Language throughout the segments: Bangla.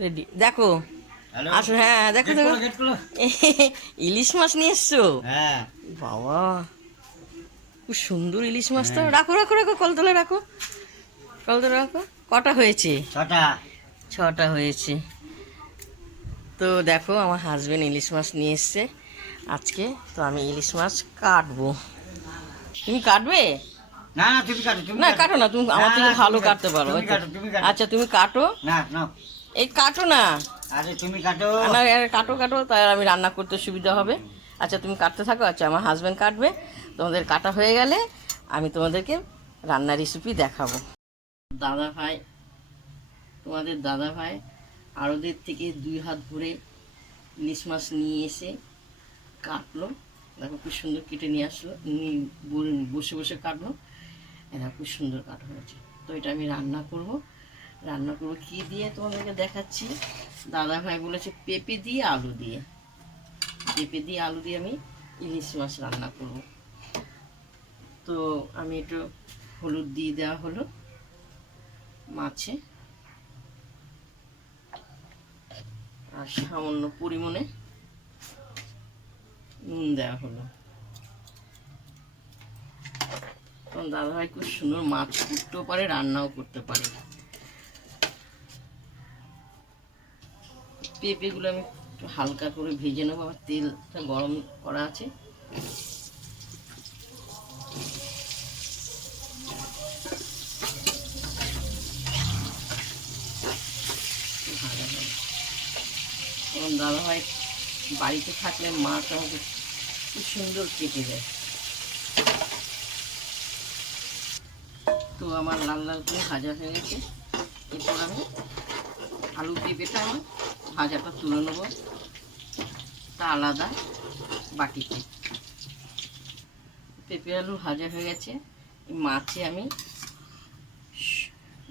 রেডি দেখো। আসো হ্যাঁ দেখো দেখো। খোলো, ইলিশ মাছ নিয়ে এসছো? হ্যাঁ। বাবা খুব সুন্দর ইলিশ মাছ হ্যাঁ। তো রাখো রাখো রাখো কলতলে রাখো। কলতলে রাখো। কটা হয়েছে? ছটা। ছটা হয়েছে। তো দেখো আমার হাজবেন্ড ইলিশ মাছ নিয়ে এসছে। আজকে তো আমি ইলিশ মাছ কাটবো। তুমি কাটবে? না না তুমি কাটো না কাটো। না তুমি আমার থেকে ভালো কাটতে পারো আচ্ছা তুমি কাটো। না না। এই কাটো না। আরে তুমি কাটো। না কাটো কাটো তাই আমি রান্না করতে সুবিধা হবে। আচ্ছা তুমি কাটতে থাকো আচ্ছা আমার হাজব্যান্ড কাটবে। তোমাদের কাটা হয়ে গেলে আমি তোমাদেরকে রান্নার রেসিপি দেখাবো। দাদা ভাই তোমাদের দাদা ভাই আরদের থেকে দুই হাত ভরে ইলিশ মাছ নিয়ে এসে কাটলো। দেখো খুব সুন্দর কেটে নিয়ে আসলো। নিয়ে বসে বসে কাটলো। এটা খুব সুন্দর কাটা হয়েছে। তো এটা আমি রান্না করব। রান্না করব কী দিয়ে তোমাদেরকে দেখাচ্ছি? দাদা ভাই বলেছে পেঁপে দিয়ে আলু দিয়ে। পেঁপে দিয়ে আলু দিয়ে আমি ইলিশ মাছ রান্না করব। তো আমি একটু হলুদ দিয়ে দেওয়া হলো মাছে। আর সামান্য পরিমাণে নুন দেওয়া হলো। তখন দাদাভাই খুব সুন্দর মাছ করতেও পারে, রান্নাও করতে পারে। পেঁপেগুলো আমি একটু হালকা করে ভেজে নেব আবার তেলটা গরম করা আছে। এবং দাদাভাই বাড়িতে থাকলে মাছ আমাকে খুব সুন্দর কেটে দেয়। তো আমার লাল লাল করে ভাজা হয়ে গেছে। এরপর আমি আলু পেঁপেটা আমার ভাজাটা তুলে নেব। তা আলাদা বাটিতে। পেঁপে আলু ভাজা হয়ে গেছে। মাছে আমি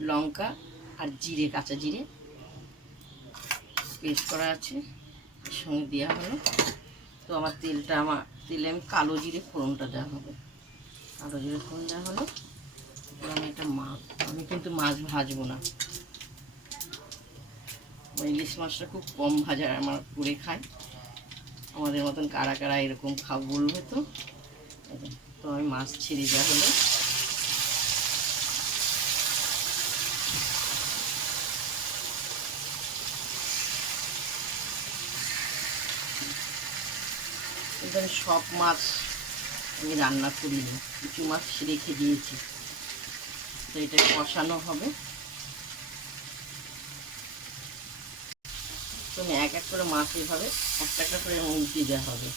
লঙ্কা আর জিরে, কাঁচা জিরে পেস্ট করা আছে। সঙ্গে দেওয়া হলো। তো আমার তেলটা, আমার তেলে আমি কালো জিরে ফোড়নটা দেওয়া হবে। কালো জিরে ফোড়ন দেওয়া হলো। আমি একটা মাছ আমি কিন্তু মাছ ভাজবো না। ইলিশ মাছটা খুব কম ভাজা আমার করে খায় আমাদের মতন কারা কারা এরকম খাও বলবে তো? তো আমি মাছ ছেড়ে দেওয়া হলো। সব মাছ আমি রান্না করিনি, কিছু মাছ রেখে দিয়েছি। তো এটা কষানো হবে। তো আমি এক এক করে মাছ এভাবে, একটা একটা করে উল্টে দেওয়া হবে।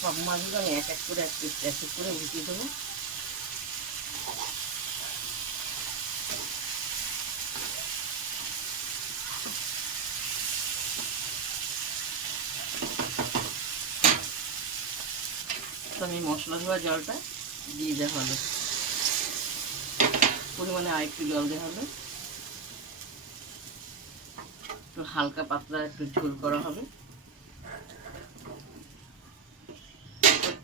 সব মাছগুলো আমি এক এক করে, এক এক করে উল্টে দেবো। তো আমি মশলা ধোয়া জলটা দিয়ে দেওয়া হলো পরিমাণে আরেকটু জল দেওয়া হলো একটু হালকা পাতলা একটু ঝোল করা হবে।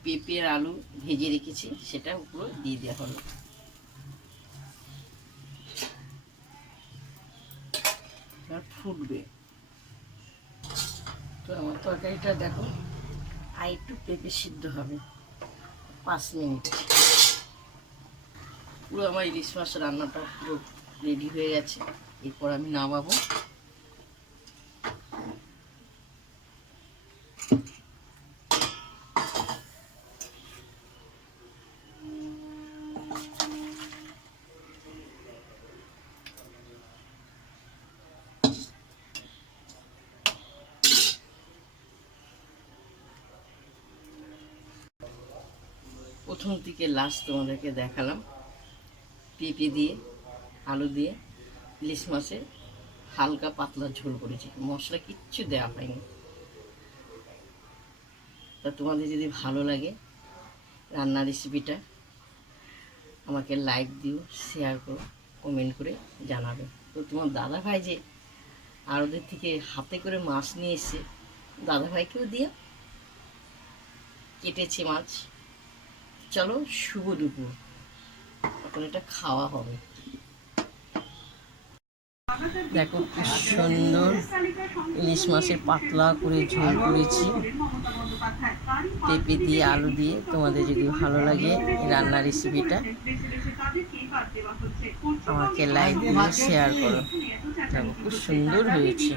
পেঁপের আলু ভেজে রেখেছি সেটা উপরে দিয়ে দেওয়া হলো। ফুটবে। তো আমার তরকারিটা দেখো আর একটু পেঁপে সিদ্ধ হবে পাঁচ মিনিট। পুরো আমার ইলিশ মাছ রান্নাটা পুরো রেডি হয়ে গেছে। এরপর আমি নামাবো। প্রথম থেকে লাস্ট তোমাদেরকে দেখালাম। পেঁপে দিয়ে, আলু দিয়ে, ইলিশ মাছের হালকা পাতলা ঝোল করেছি। মশলা কিচ্ছু দেওয়া হয়নি। তা তোমাদের যদি ভালো লাগে রান্নার রেসিপিটা আমাকে লাইক দিও শেয়ার করো কমেন্ট করে জানাবে। তো তোমার দাদা ভাই যে আর ওদের থেকে হাতে করে মাছ নিয়ে এসে দাদা ভাইকেও দিয়ে কেটেছে মাছ। চলো, শুভ দুপুর। এখন এটা খাওয়া হবে। দেখো কি সুন্দর ইলিশ মাছের পাতলা করে ঝোল করেছি। পেঁপে দিয়ে, আলু দিয়ে। তোমাদের যদি ভালো লাগে রান্নার রেসিপিটা আমাকে লাইক দিয়ে শেয়ার করো। দেখো, খুব সুন্দর হয়েছে।